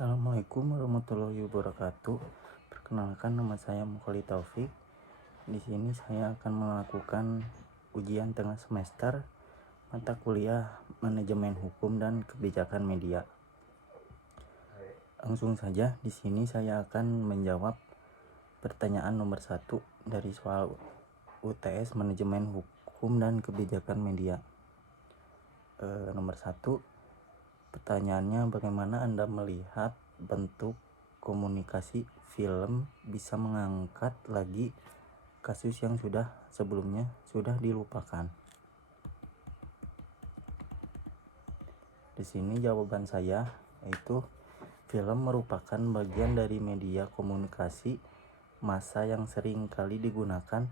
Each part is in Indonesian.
Assalamualaikum warahmatullahi wabarakatuh. Perkenalkan, nama saya Mukoli Taufik. Di sini saya akan melakukan ujian tengah semester mata kuliah Manajemen Hukum dan Kebijakan Media. Langsung saja, di sini saya akan menjawab pertanyaan nomor 1 dari soal UTS Manajemen Hukum dan Kebijakan Media. Nomor 1, pertanyaannya, bagaimana Anda melihat bentuk komunikasi film bisa mengangkat lagi kasus yang sebelumnya sudah dilupakan? Di sini jawaban saya yaitu film merupakan bagian dari media komunikasi massa yang sering kali digunakan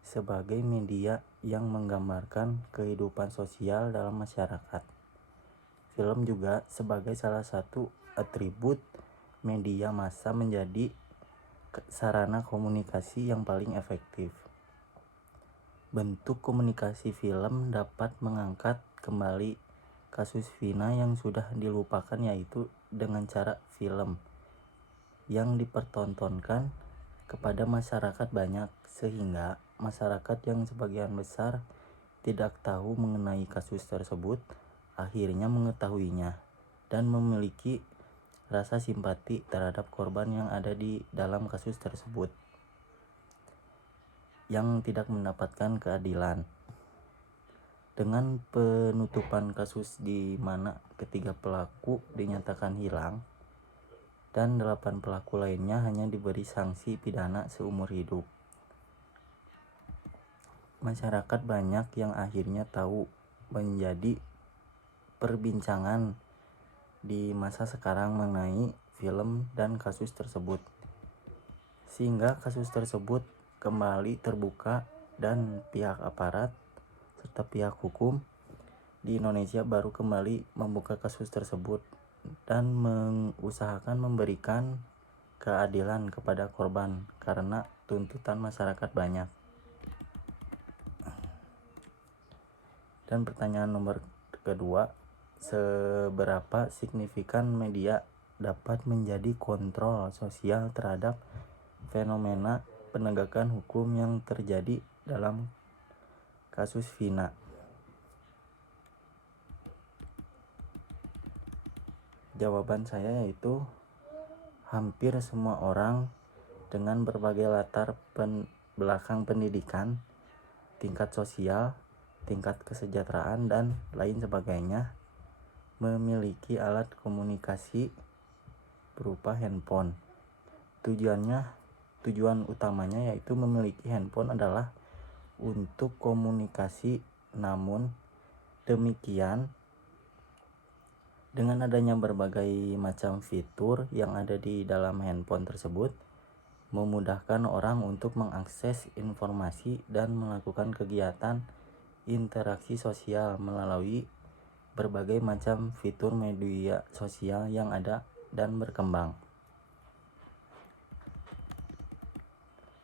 sebagai media yang menggambarkan kehidupan sosial dalam masyarakat. Film juga sebagai salah satu atribut media massa menjadi sarana komunikasi yang paling efektif. Bentuk komunikasi film dapat mengangkat kembali kasus Vina yang sudah dilupakan, yaitu dengan cara film yang dipertontonkan kepada masyarakat banyak, sehingga masyarakat yang sebagian besar tidak tahu mengenai kasus tersebut akhirnya mengetahuinya dan memiliki rasa simpati terhadap korban yang ada di dalam kasus tersebut yang tidak mendapatkan keadilan. Dengan penutupan kasus di mana ketiga pelaku dinyatakan hilang dan 8 pelaku lainnya hanya diberi sanksi pidana seumur hidup, masyarakat banyak yang akhirnya tahu, menjadi perbincangan di masa sekarang mengenai film dan kasus tersebut, sehingga kasus tersebut kembali terbuka dan pihak aparat serta pihak hukum di Indonesia baru kembali membuka kasus tersebut dan mengusahakan memberikan keadilan kepada korban karena tuntutan masyarakat banyak. Dan pertanyaan nomor kedua, seberapa signifikan media dapat menjadi kontrol sosial terhadap fenomena penegakan hukum yang terjadi dalam kasus Vina? Jawaban saya yaitu hampir semua orang dengan berbagai latar belakang pendidikan, tingkat sosial, tingkat kesejahteraan, dan lain sebagainya memiliki alat komunikasi berupa handphone. Tujuan utamanya yaitu memiliki handphone adalah untuk komunikasi. Namun demikian, dengan adanya berbagai macam fitur yang ada di dalam handphone tersebut, memudahkan orang untuk mengakses informasi dan melakukan kegiatan interaksi sosial melalui berbagai macam fitur media sosial yang ada dan berkembang.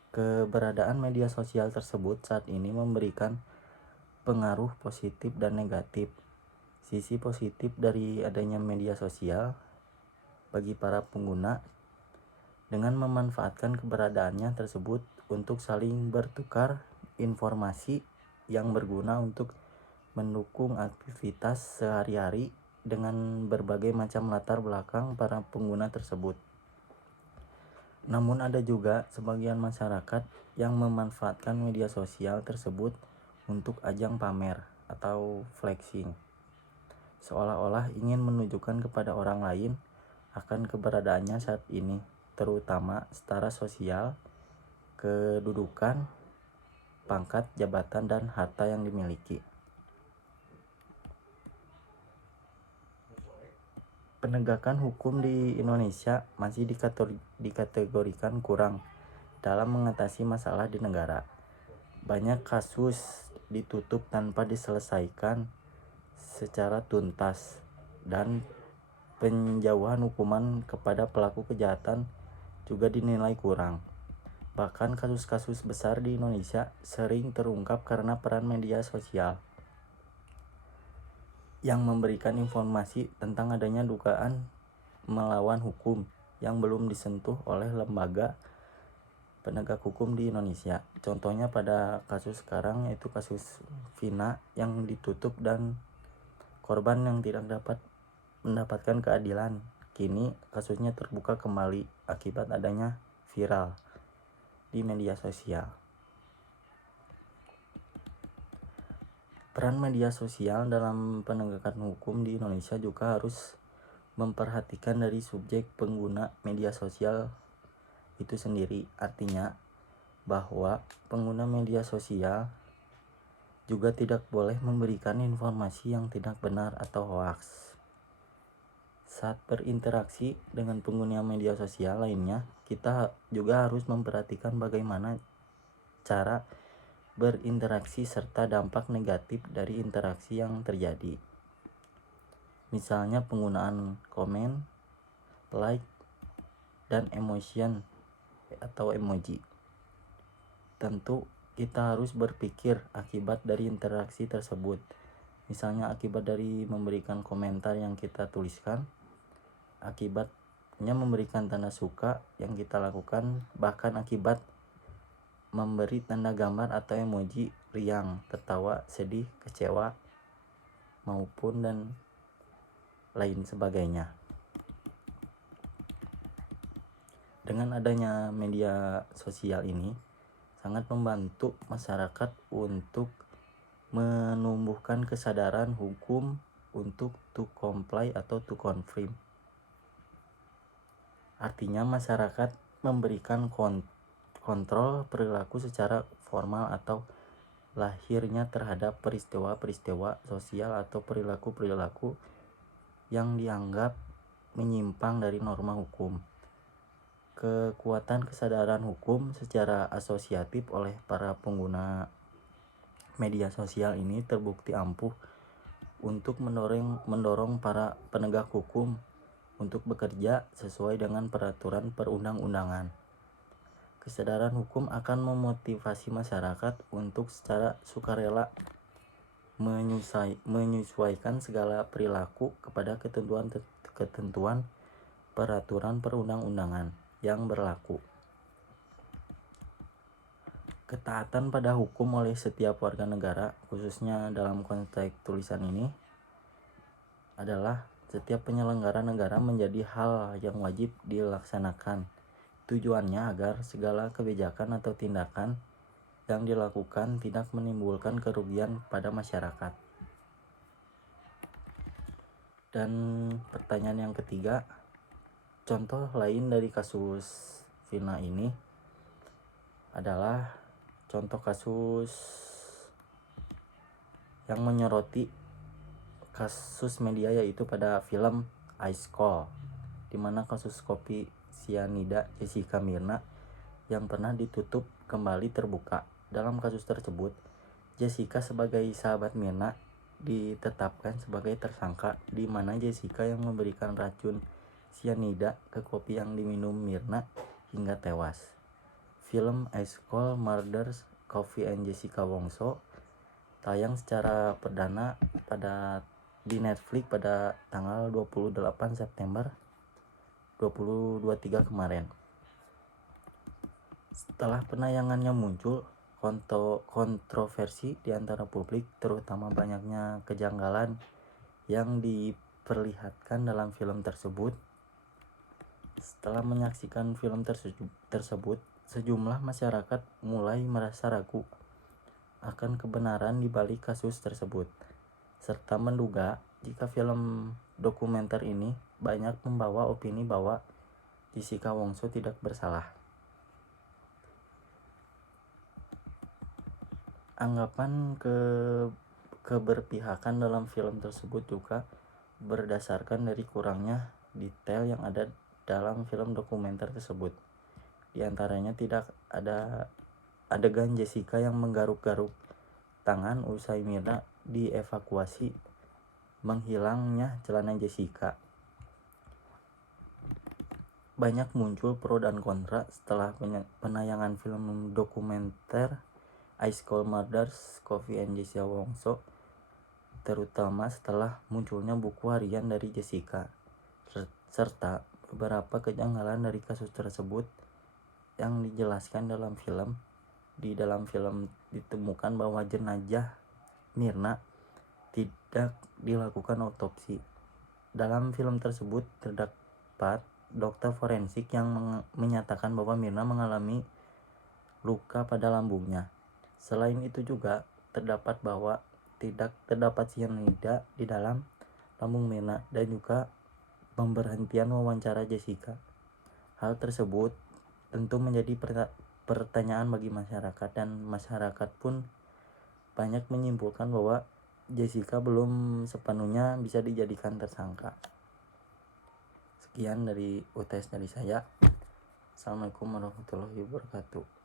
Keberadaan media sosial tersebut saat ini memberikan pengaruh positif dan negatif. Sisi positif dari adanya media sosial bagi para pengguna dengan memanfaatkan keberadaannya tersebut untuk saling bertukar informasi yang berguna untuk mendukung aktivitas sehari-hari dengan berbagai macam latar belakang para pengguna tersebut. Namun ada juga sebagian masyarakat yang memanfaatkan media sosial tersebut untuk ajang pamer atau flexing, seolah-olah ingin menunjukkan kepada orang lain akan keberadaannya saat ini, terutama setara sosial, kedudukan, pangkat, jabatan, dan harta yang dimiliki. Penegakan hukum di Indonesia masih dikategorikan kurang dalam mengatasi masalah di negara. Banyak kasus ditutup tanpa diselesaikan secara tuntas, dan penjauhan hukuman kepada pelaku kejahatan juga dinilai kurang. Bahkan kasus-kasus besar di Indonesia sering terungkap karena peran media sosial yang memberikan informasi tentang adanya dugaan melawan hukum yang belum disentuh oleh lembaga penegak hukum di Indonesia. Contohnya pada kasus sekarang yaitu kasus Vina yang ditutup dan korban yang tidak dapat mendapatkan keadilan. Kini kasusnya terbuka kembali akibat adanya viral di media sosial. Peran media sosial dalam penegakan hukum di Indonesia juga harus memperhatikan dari subjek pengguna media sosial itu sendiri. Artinya bahwa pengguna media sosial juga tidak boleh memberikan informasi yang tidak benar atau hoaks. Saat berinteraksi dengan pengguna media sosial lainnya, kita juga harus memperhatikan bagaimana cara berinteraksi serta dampak negatif dari interaksi yang terjadi. Misalnya penggunaan komen, like, dan emotion atau emoji. Tentu kita harus berpikir akibat dari interaksi tersebut. Misalnya akibat dari memberikan komentar yang kita tuliskan, akibatnya memberikan tanda suka yang kita lakukan, bahkan akibat memberi tanda gambar atau emoji riang, tertawa, sedih, kecewa, maupun dan lain sebagainya. Dengan adanya media sosial ini sangat membantu masyarakat untuk menumbuhkan kesadaran hukum untuk to comply atau to conform. Artinya masyarakat memberikan kontrol perilaku secara formal atau lahirnya terhadap peristiwa-peristiwa sosial atau perilaku-perilaku yang dianggap menyimpang dari norma hukum. Kekuatan kesadaran hukum secara asosiatif oleh para pengguna media sosial ini terbukti ampuh untuk mendorong para penegak hukum untuk bekerja sesuai dengan peraturan perundang-undangan. Kesadaran hukum akan memotivasi masyarakat untuk secara sukarela menyesuaikan segala perilaku kepada ketentuan peraturan perundang-undangan yang berlaku. Ketaatan pada hukum oleh setiap warga negara, khususnya dalam konteks tulisan ini, adalah setiap penyelenggara negara menjadi hal yang wajib dilaksanakan. Tujuannya agar segala kebijakan atau tindakan yang dilakukan tidak menimbulkan kerugian pada masyarakat. Dan pertanyaan yang ketiga, contoh lain dari kasus Vina ini adalah contoh kasus yang menyoroti kasus media yaitu pada film Ice Cold, di mana kasus kopi sianida Jessica Mirna yang pernah ditutup kembali terbuka. Dalam kasus tersebut, Jessica sebagai sahabat Mirna ditetapkan sebagai tersangka, di mana Jessica yang memberikan racun sianida ke kopi yang diminum Mirna hingga tewas. Film Ice Cold Murders Coffee and Jessica Wongso tayang secara perdana di Netflix pada tanggal 28 September 2023 kemarin. Setelah penayangannya muncul kontroversi di antara publik, terutama banyaknya kejanggalan yang diperlihatkan dalam film tersebut. Setelah menyaksikan film tersebut, sejumlah masyarakat mulai merasa ragu akan kebenaran di balik kasus tersebut, serta menduga jika film dokumenter ini banyak membawa opini bahwa Jessica Wongso tidak bersalah. Anggapan keberpihakan dalam film tersebut juga berdasarkan dari kurangnya detail yang ada dalam film dokumenter tersebut. Di antaranya tidak ada adegan Jessica yang menggaruk-garuk tangan usai Mirna dievakuasi, menghilangnya celana Jessica. Banyak muncul pro dan kontra setelah penayangan film dokumenter Ice Cold Murders Coffee and Jessica Wongso, terutama setelah munculnya buku harian dari Jessica serta beberapa kejanggalan dari kasus tersebut yang dijelaskan dalam film. Di dalam film ditemukan bahwa jenazah Mirna tidak dilakukan otopsi. Dalam film tersebut terdapat dokter forensik yang menyatakan bahwa Mirna mengalami luka pada lambungnya. Selain itu juga terdapat bahwa tidak terdapat cyanida di dalam lambung Mirna dan juga pemberhentian wawancara Jessica. Hal tersebut tentu menjadi pertanyaan bagi masyarakat, dan masyarakat pun banyak menyimpulkan bahwa Jessica belum sepenuhnya bisa dijadikan tersangka. Sekian dari UTS dari saya. Assalamualaikum warahmatullahi wabarakatuh.